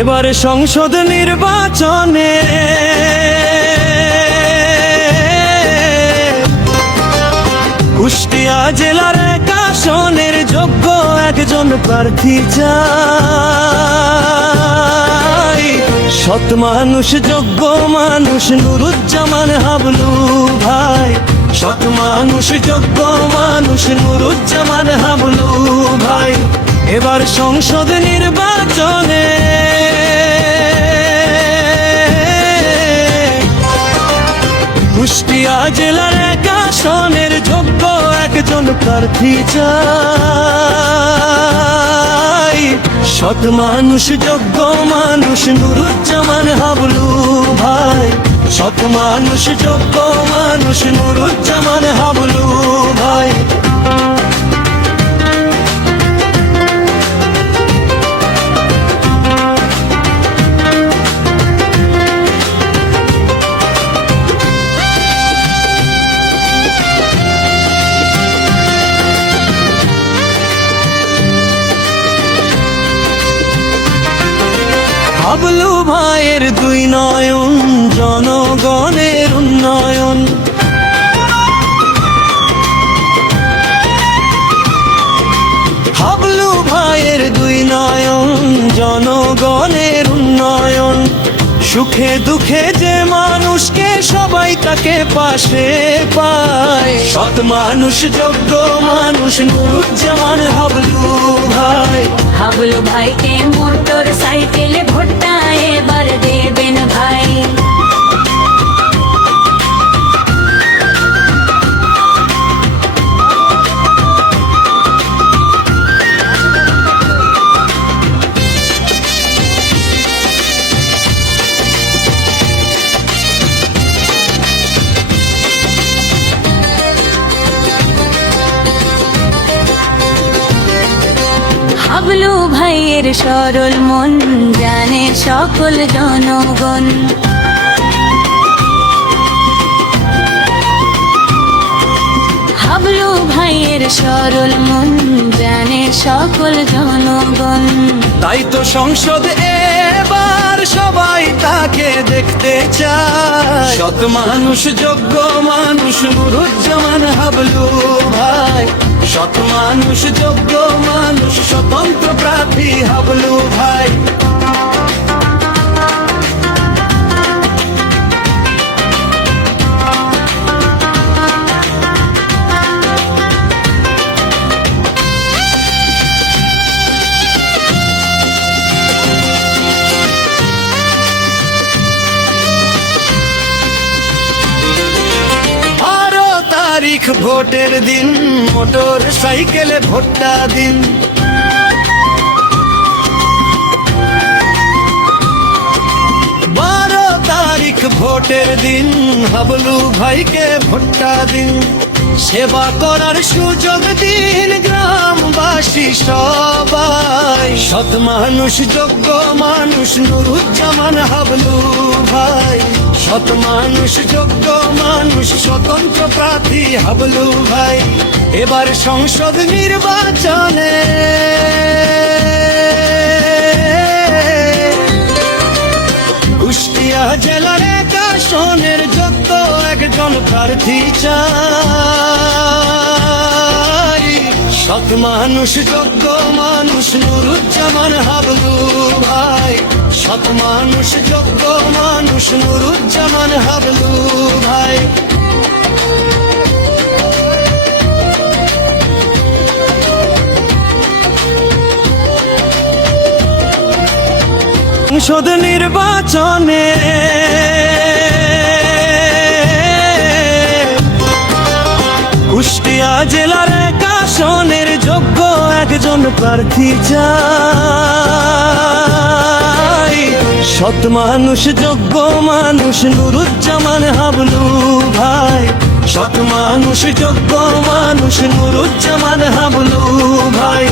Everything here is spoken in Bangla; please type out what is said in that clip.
এবারে সংসদ নির্বাচনে কুষ্টিয়া জেলার এক আসনের যোগ্য একজন প্রার্থী চাই। সৎ মানুষ, যোগ্য মানুষ, নুরুজ্জামান হাবলু ভাই। সৎ মানুষ, যোগ্য মানুষ, নুরুজ্জামান হাবলু ভাই। এবার সংসদ নির্বাচনে কুষ্টিয়া জেলার এক আসনের যোগ্য একজন প্রার্থী চাই। সৎ মানুষ, যোগ্য মানুষ, নুরুজ্জামান হাবলু ভাই। সৎ মানুষ, যোগ্য মানুষ, নুরুজ্জামান হাবলু ভাই। হাবলু ভাইয়ের দুই নয়ন, জনগণের উন্নয়ন। হাবলু ভাইয়ের দুই নয়ন, জনগণের উন্নয়ন। সুখে দুঃখে যে মানুষকে সবাই তাকে পাশে পায়। সৎ মানুষ, যোগ্য মানুষ, নুরুজ্জামান হাবলু ভাই। হাবলু ভাইকে মোটর সাইকেলে ভোটটা এবার দেবেন ভাই। হাবলু ভাইয়ের সরল মন জানে সকল জনগণ। হাবলু ভাইয়ের সরল মন জানে সকল জনগণ। তাই তো সংসদে এবার সবাই তাকে দেখতে চায়। সৎ মানুষ, যোগ্য মানুষ, নুরুজ্জামান হাবলু ভাই। সৎ মানুষ, যোগ্য মানুষ, স্বতন্ত্র প্রার্থী হাবলু ভাই। ভোটের দিন মোটর সাইকেলে ভোটটা দিন। 12 তারিখ ভোটের দিন হাবলু ভাইকে ভোটটা দিন। সেবা করার সুযোগ দিন গ্রামবাসী সবাই। সৎ মানুষ, যোগ্য মানুষ, নুরুজ্জামান হাবলু ভাই। সৎ মানুষ, যোগ্য মানুষ, স্বতন্ত্র প্রার্থী হাবলু ভাই। এবার সংসদ নির্বাচনে কুষ্টিয়া জেলার এক আসনের যোগ্য একজন প্রার্থী চাই। সৎ মানুষ, যোগ্য মানুষ, নুরুজ্জামান হাবলু ভাই। সৎ মানুষ, যোগ্য মানুষ, নুরুজ্জামান হাবলু ভাই। সংসদ নির্বাচনে কুষ্টিয়া জেলার এক আসনের যোগ্য একজন প্রার্থী চাই। সৎ মানুষ, যোগ্য মানুষ, নুরুজ্জামান হাবলু ভাই। সৎ মানুষ, যোগ্য মানুষ, নুরুজ্জামান হাবলু ভাই।